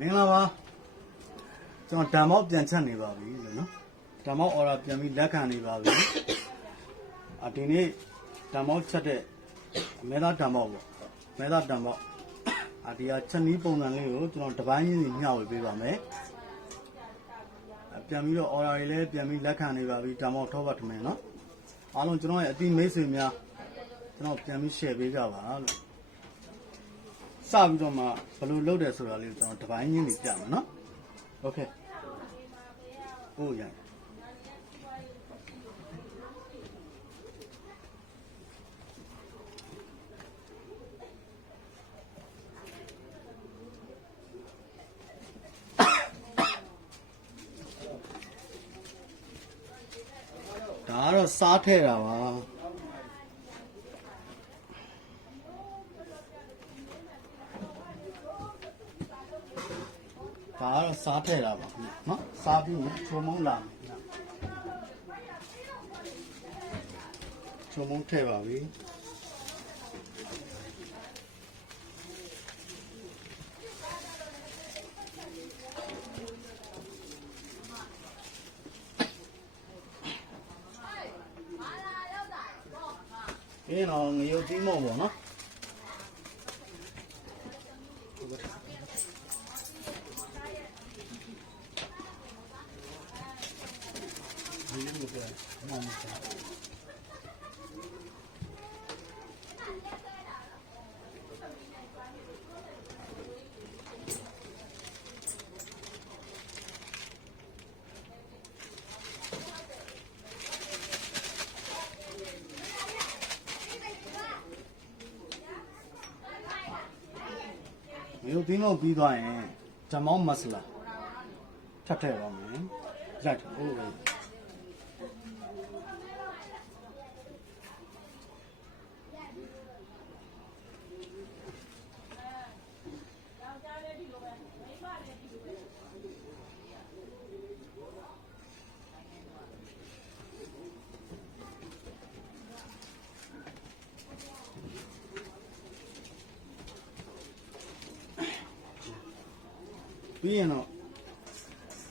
မင်္ဂလာပါကျွန်တော်ဓမ္မောက်ပြန်ချက်နေပါပြီလို့နော်ဓမ္မောက်အော်ဒါပြန်ပြီးလက်ခံနေပါပြီဒီနေ့ဓမ္မောက်ချက်တဲ့မဲသားဓမ္မောက်ပေါ့မဲသားဓမ္မောက်ဒီဟာချက်နီးပုံစံလေးကိုကျွန်တော်တပိုင်းချင်းစီမျှဝေပေးပါမယ်ပြန်ပြီးတော့အော်ဒါတွေလည်းပြန်ပြီးလက်ခံနေပါပြီဓမ္မောက်ထောပတ်ထမင်းနော်အားလုံးကျွန်တော်ရဲ့အတိမိတ်ဆွေများကျွန်တော်ပြန်ပြီး share ပေးကြပါလို့စပြီးတော့မှဘယ်လိုလုပ်တယ်ဆိုတာလေးကိုကျွန်တော်တပိုင်းချင်းနေပြမယ်နော်โอเคဟုတ်ရဒါကတော့စားထည့်တာပါဒါကတော့စားထည့်တာပါနော်စားပြီးချုံမုံလာချုံမုံထည့်ပါပြီဒီတော့ငရုတ်သီးမော့ပေါ့နော်ဒီလိုမျိုးမှန်တယ်မျိုးသင်းလို့ပြီးသွားရင်ဓမ္မောက်မဆလာထပ်ထည့်ပါမယ်ရိုက်ဟုတ်လို့ပြီးရင်တော့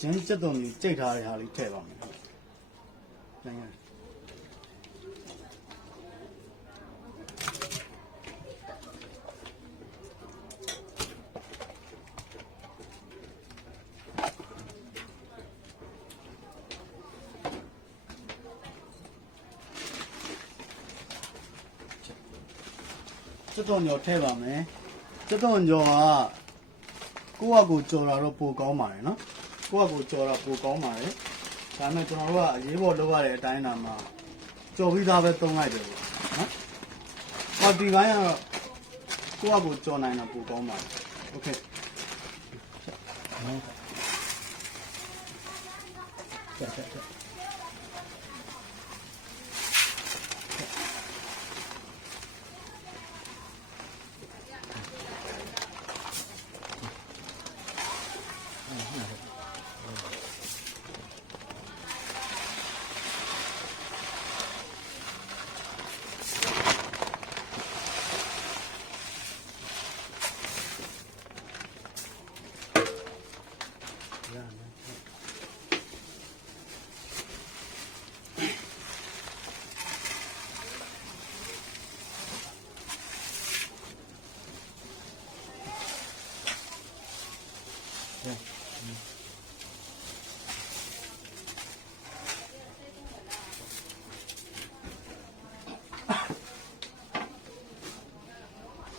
ကျန်းချက်တုံကြီးကြိတ်ထားတဲ့ဟာလေးထည့်ပါမယ်။နိုင်ရချက်တုံကြော်ထည့်ပါမယ်။ချက်တုံကြော်ကကိုယ့်အကူကြော်တာတော့ပိုကောင်းပါတယ်နော်ကိုယ့်အကူကြော်တာပိုကောင်းပါတယ်ဒါပေမဲ့ကျွန်တော်တို့ကအရေးပေါ်လုပ်ရတဲ့အတိုင်းတာမှာကြော်ပြီးသားပဲသုံးလိုက်တယ်ပေါ့နော်ဟောဒီပိုင်းကတော့ကိုယ့်အကူကြော်နိုင်တာပိုကောင်းပါတယ်โอเค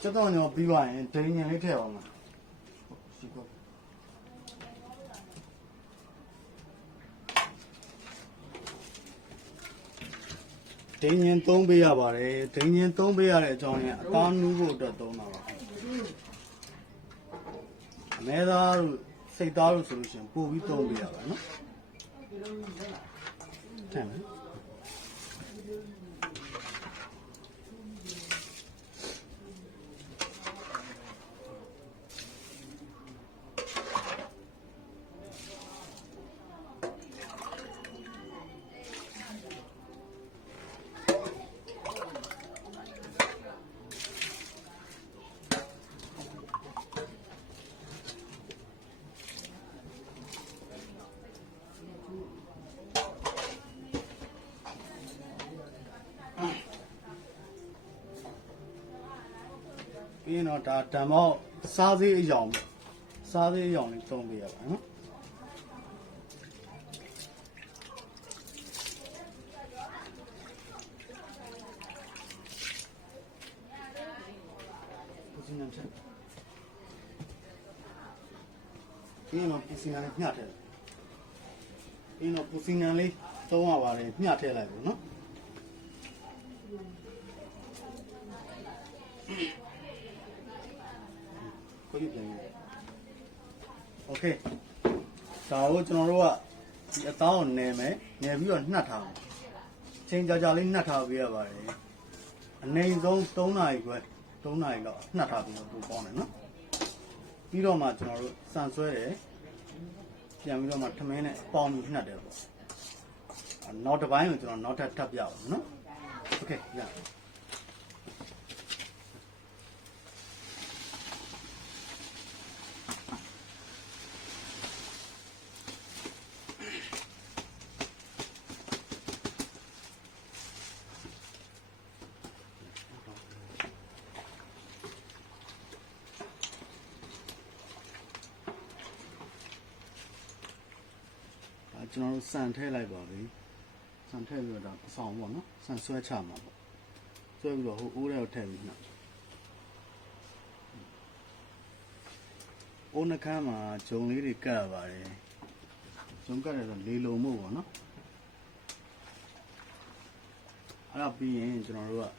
ချက်တော့ညောပြီးသွားရင်ဒိန်ညင်လေးထည့်အောင်လားရှိကောဒိန်ညင်သုံးပေးရပါတယ်ဒိန်ညင်သုံးပေးရတဲ့အကြောင်းရင်းအသားနူးဖို့အတွက်သုံးတာပါအမဲသားတို့စိတ်သားတို့ဆိုလို့ရှိရင်ပို့ပြီးသုံးပေးရပါနော်ထည့်မယ် ပြီးရင်တော့ဒါတံမောက်စားသေးအယောင်လေးသုံးပေးရပါနော်ဒီမှာပူစင်နံလေးညှပ်ထည့်ဒီတော့ပူစင်နံလေးသုံးရပါတယ်ညှပ်ထည့်လိုက်ပြီနော်ကိုကြီးပြန်โอเคဒါကိုကျွန်တော်တို့ကဒီအသားကိုနယ်မယ်နယ်ပြီးတော့နှက်ထားမယ်ချိန်ကြာလေးနှက်ထားပေးရပါတယ်အနေဆုံး3နာရီခွဲ3နာရီလောက်နှက်ထားပြီးတော့ပိုပေါင်းတယ်နော်ပြီးတော့မှကျွန်တော်တို့စံဆွဲတယ်ပြန်ပြီးတော့မှထမင်းနဲ့ပေါင်းပြီးနှက်တယ်ပေါ့နောက်တစ်ပိုင်းကိုကျွန်တော်နောက်ထပ်ထပ်ပြပါမယ်နော်โอเคရကျွန်တော်တို့စံထည့်လိုက်ပါပြီစံထည့်ပြီးတော့ဒါအဆောင်ပေါ့နော်စံဆွဲချမှာပေါ့ဆွဲပြီးတော့ဟိုအိုးထဲကိုထည့်ပြီးနှောက်အိုးနှခမ်းမှာဂျုံလေးတွေကတ်ရပါတယ်ဂျုံကတ်ရတော့လေလုံမှုပေါ့နော်အဲ့ဒါပြီးရင်ကျွန်တော်တို့က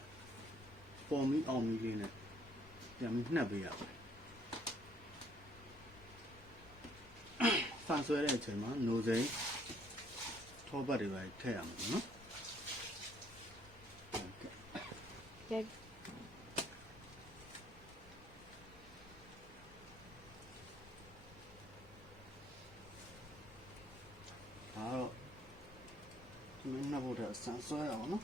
ပေါ်မီအောင်မီလေးနဲ့ပြန်ပြီးနှက်ပေးရပါတယ်စံဆွဲတဲ့အချိန်မှာနိုစိမ်းထောပတ်တွေပဲထည့်ရမှာနော်ကဲတော့ဒီမင်းနှပ်ဖို့တဲ့စံဆွဲရအောင်နော်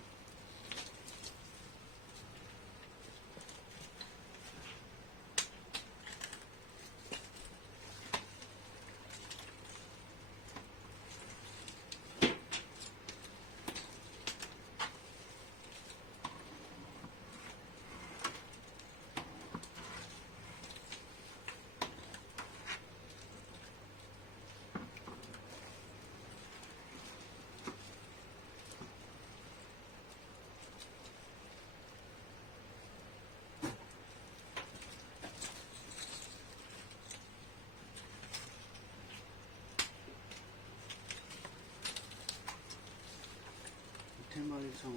天马里上。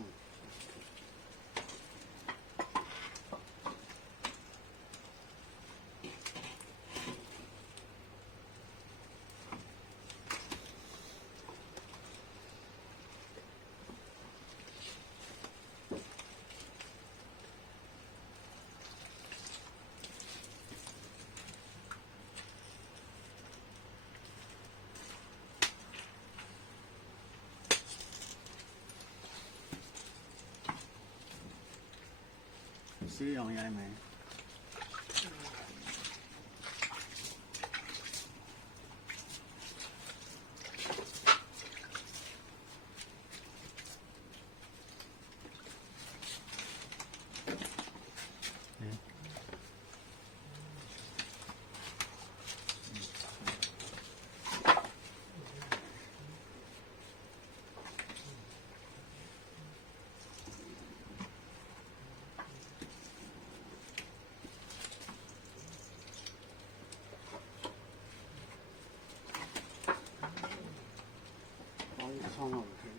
ဆေးအောင်ရိုက်မယ်ဆောင်းတော့ခင်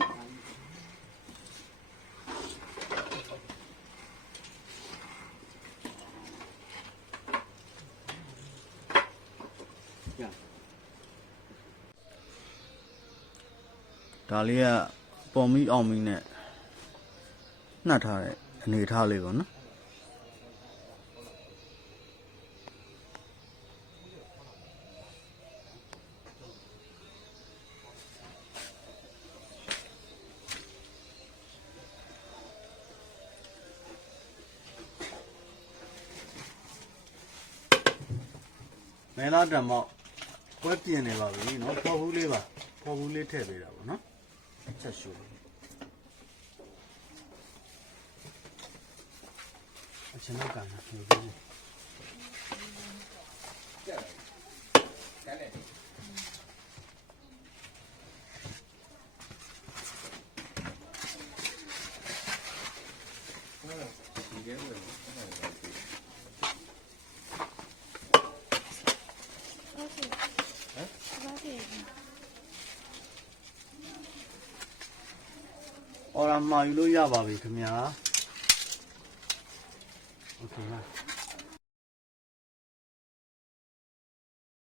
ဗျာဒါလေးကပေါ်မီအောင်မီနဲ့နှက်ထားတဲ့အနေထားလေးပေါ့နော်မဲလာတံမောက်ကွက်ပြင်နေပါပြီเนาะဖော်ဘူးလေးပါဖော်ဘူးလေးထည့်ပေးတာပေါ့နော်ချက်ရှုပ်အချင်းတော့ကန်တာဒီလို အော်ရာမှာယူလို့ရပါပြီခင်ဗျာโอเคပါ